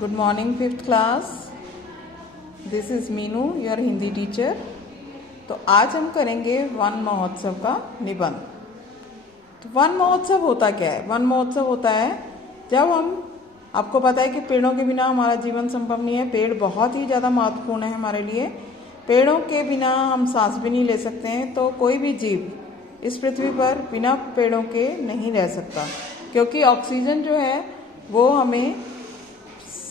Good morning fifth class. This is Meenu, your Hindi teacher. तो आज हम करेंगे वन महोत्सव का निबंध। तो वन महोत्सव होता क्या है? वन महोत्सव होता है जब आपको पता है कि पेड़ों के बिना हमारा जीवन संभव नहीं है। पेड़ बहुत ही ज़्यादा महत्वपूर्ण है हमारे लिए। पेड़ों के बिना हम सांस भी नहीं ले सकते हैं। तो कोई भी जीव इस पृथ्वी पर बिना पेड़ों के नहीं रह सकता, क्योंकि ऑक्सीजन जो है वो हमें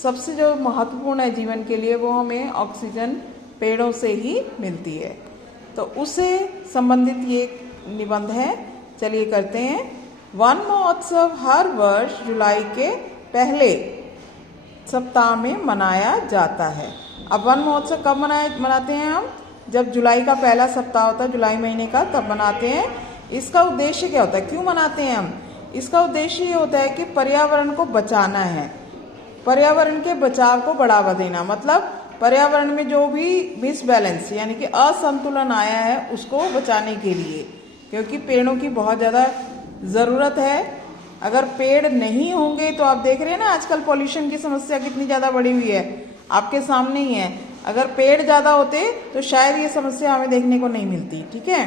सबसे जो महत्वपूर्ण है जीवन के लिए, वो हमें ऑक्सीजन पेड़ों से ही मिलती है। तो उससे संबंधित ये निबंध है। चलिए करते हैं। वन महोत्सव हर वर्ष जुलाई के पहले सप्ताह में मनाया जाता है। अब वन महोत्सव कब मनाते हैं हम? जब जुलाई का पहला सप्ताह होता है, जुलाई महीने का, तब मनाते हैं। इसका उद्देश्य क्या होता है? क्यों मनाते हैं हम? इसका उद्देश्य ये होता है कि पर्यावरण को बचाना है, पर्यावरण के बचाव को बढ़ावा देना। मतलब पर्यावरण में जो भी मिसबैलेंस यानी कि असंतुलन आया है उसको बचाने के लिए, क्योंकि पेड़ों की बहुत ज़्यादा ज़रूरत है। अगर पेड़ नहीं होंगे तो आप देख रहे हैं ना आजकल पॉल्यूशन की समस्या कितनी ज़्यादा बढ़ी हुई है, आपके सामने ही है। अगर पेड़ ज़्यादा होते तो शायद ये समस्या हमें देखने को नहीं मिलती। ठीक है,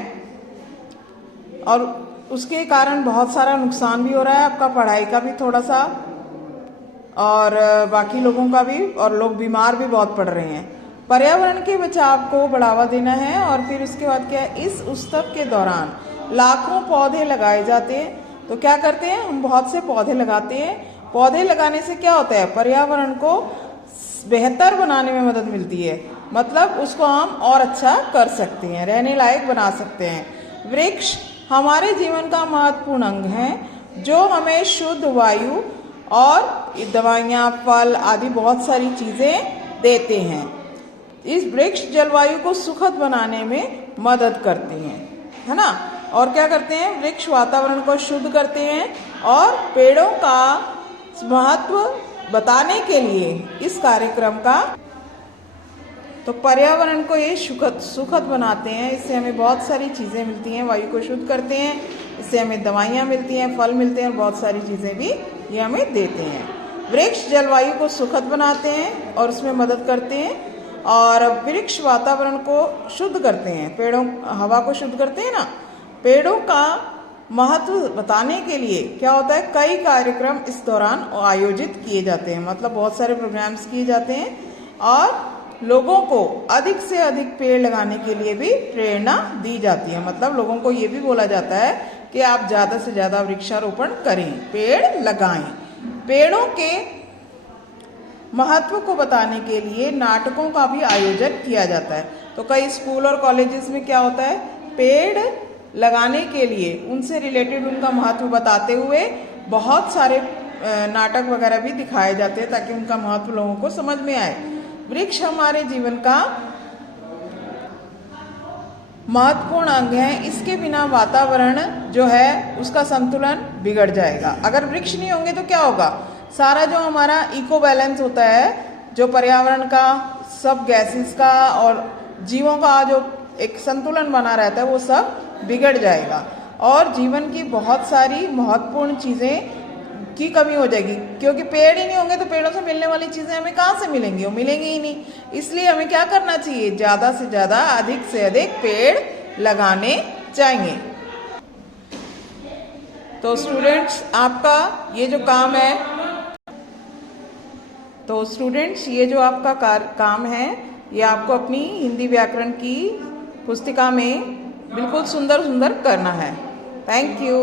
और उसके कारण बहुत सारा नुकसान भी हो रहा है, आपका पढ़ाई का भी थोड़ा सा, और बाकी लोगों का भी, और लोग बीमार भी बहुत पड़ रहे हैं। पर्यावरण के बचाव को बढ़ावा देना है। और फिर उसके बाद क्या है, इस उत्सव के दौरान लाखों पौधे लगाए जाते हैं। तो क्या करते हैं हम? बहुत से पौधे लगाते हैं। पौधे लगाने से क्या होता है? पर्यावरण को बेहतर बनाने में मदद मिलती है। मतलब उसको हम और अच्छा कर सकते हैं, रहने लायक बना सकते हैं। वृक्ष हमारे जीवन का महत्वपूर्ण अंग है, जो हमें शुद्ध वायु और दवाइयाँ, फल आदि बहुत सारी चीज़ें देते हैं। इस वृक्ष जलवायु को सुखद बनाने में मदद करते हैं, है ना। और क्या करते हैं? वृक्ष वातावरण को शुद्ध करते हैं। और पेड़ों का महत्व बताने के लिए इस कार्यक्रम का, तो पर्यावरण को ये सुखद बनाते हैं। इससे हमें बहुत सारी चीज़ें मिलती हैं, वायु को शुद्ध करते हैं, इससे हमें दवाइयाँ मिलती हैं, फल मिलते हैं, और बहुत सारी चीज़ें भी ये हमें देते हैं। वृक्ष जलवायु को सुखद बनाते हैं और उसमें मदद करते हैं। और वृक्ष वातावरण को शुद्ध करते हैं, पेड़ों हवा को शुद्ध करते हैं ना। पेड़ों का महत्व बताने के लिए क्या होता है, कई कार्यक्रम इस दौरान आयोजित किए जाते हैं। मतलब बहुत सारे प्रोग्राम्स किए जाते हैं, और लोगों को अधिक से अधिक पेड़ लगाने के लिए भी प्रेरणा दी जाती है। मतलब लोगों को ये भी बोला जाता है कि आप ज़्यादा से ज़्यादा वृक्षारोपण करें, पेड़ लगाएं। पेड़ों के महत्व को बताने के लिए नाटकों का भी आयोजन किया जाता है। तो कई स्कूल और कॉलेजेस में क्या होता है, पेड़ लगाने के लिए उनसे रिलेटेड उनका महत्व बताते हुए बहुत सारे नाटक वगैरह भी दिखाए जाते हैं, ताकि उनका महत्व लोगों को समझ में आए। वृक्ष हमारे जीवन का महत्वपूर्ण अंग है। इसके बिना वातावरण जो है उसका संतुलन बिगड़ जाएगा। अगर वृक्ष नहीं होंगे तो क्या होगा? सारा जो हमारा इको बैलेंस होता है, जो पर्यावरण का, सब गैसेस का और जीवों का जो एक संतुलन बना रहता है, वो सब बिगड़ जाएगा। और जीवन की बहुत सारी महत्वपूर्ण चीज़ें की कमी हो जाएगी, क्योंकि पेड़ ही नहीं होंगे तो पेड़ों से मिलने वाली चीज़ें हमें कहाँ से मिलेंगी? वो मिलेंगी ही नहीं। इसलिए हमें क्या करना चाहिए? ज़्यादा से ज़्यादा, अधिक से अधिक पेड़ लगाने चाहिए। तो स्टूडेंट्स, आपका ये जो काम है, तो स्टूडेंट्स ये जो आपका काम है, ये आपको अपनी हिंदी व्याकरण की पुस्तिका में बिल्कुल सुंदर सुंदर करना है। Thank you.